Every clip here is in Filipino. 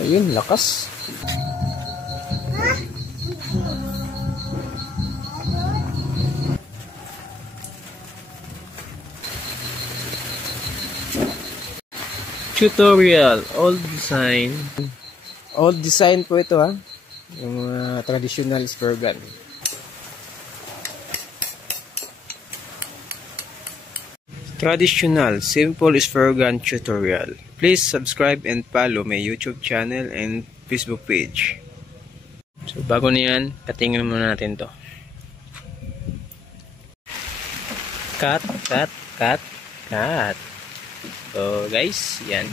Ayun, lakas. Tutorial, old design. Old design po ito, ha. Yung traditional spur gun. Traditional simple spur gun tutorial. Please subscribe and follow my YouTube channel and Facebook page. So bago na yan, katingin muna natin to. Cut. So guys, yan.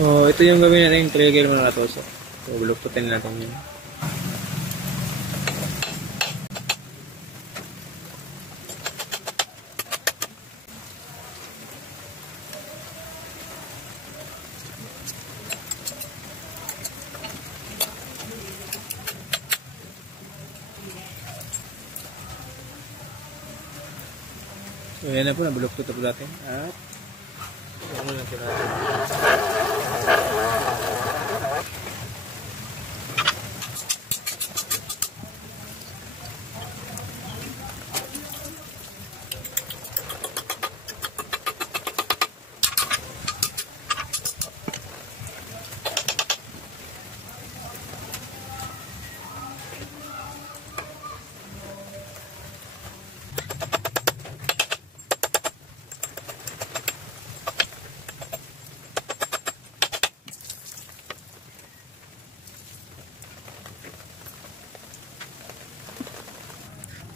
So, ito yung gawin natin yung trigger mga katoso. So, buluktutin natin yun. So, yan na po, nabuluktot po natin. At, ano natin natin.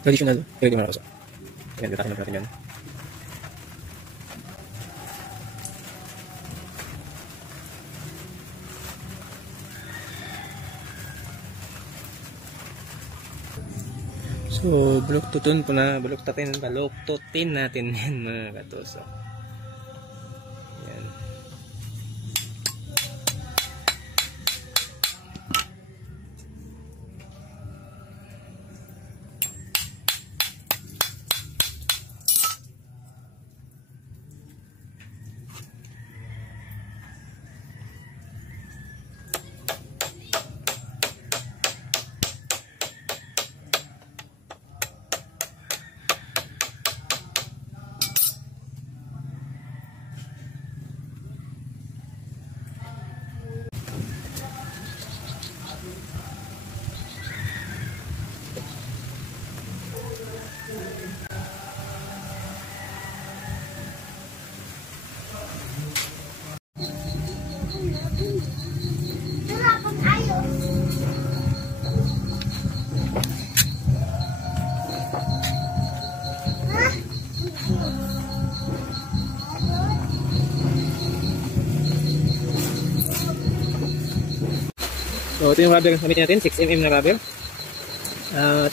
Traditional, kaya di marakaso. Yan, gatakin natin yan. So, baluktutin natin yan mga katoso. Yan. So, ito yung rubber na gamitin natin, 6mm na rubber. At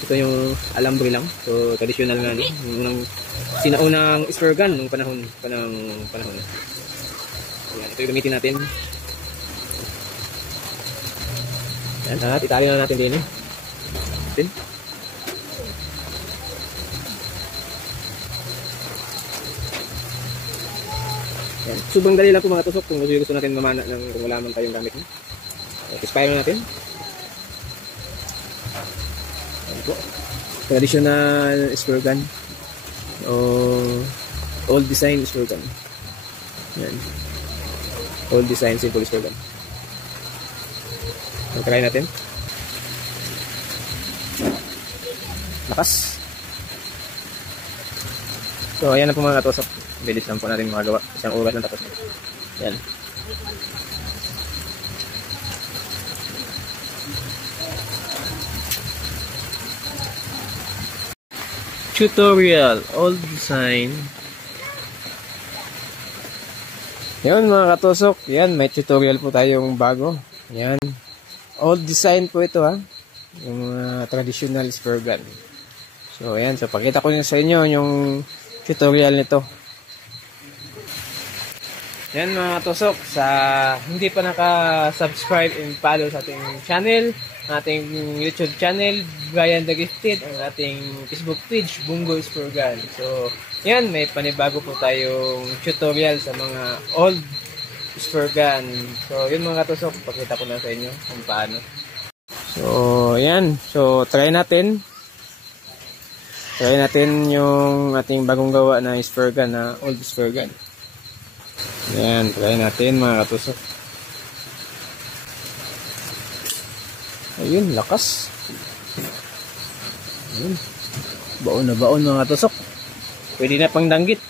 ito yung alambre lang. So, traditional nga din. Yung sinaunang spur gun nung panahon. Ayan, ito yung gamitin natin. Ayan, at itali na natin din. Ayan, sobrang dali lang po mga tusok kung gusto natin mamana ng kung wala man tayong gamit. Expire natin. Ayan po. Traditional spur gun o old design spur gun. Yan. Old design, simple spur gun. So, try natin. Lakas. So, ayan na po mga katusok. Bilis lang po natin magawa. Isang oras lang tapos. Yan. Tutorial, old design. Yan mga katusok. Yan, may tutorial po tayong bago. Yan. Old design po ito ha. Yung traditional spur gun. So, ayan. So, pakita ko sa inyo yung tutorial nito. Yan mga katusok. Sa hindi pa naka-subscribe and follow sa ating channel, ating YouTube channel, Brian the Gifted, ang ating Facebook page, Bungo Spur Gun. So, yan, may panibago po tayong tutorial sa mga old spur gun. So, yun mga katusok, pakita ko na sa inyo kung paano. So, yan. So, try natin. Try natin yung ating bagong gawa na spur gun, na old spur gun. Yan, try natin mga katusok. Ayun, lakas. Ayun. Baon na baon mga katusok. Pwede na pang danggit.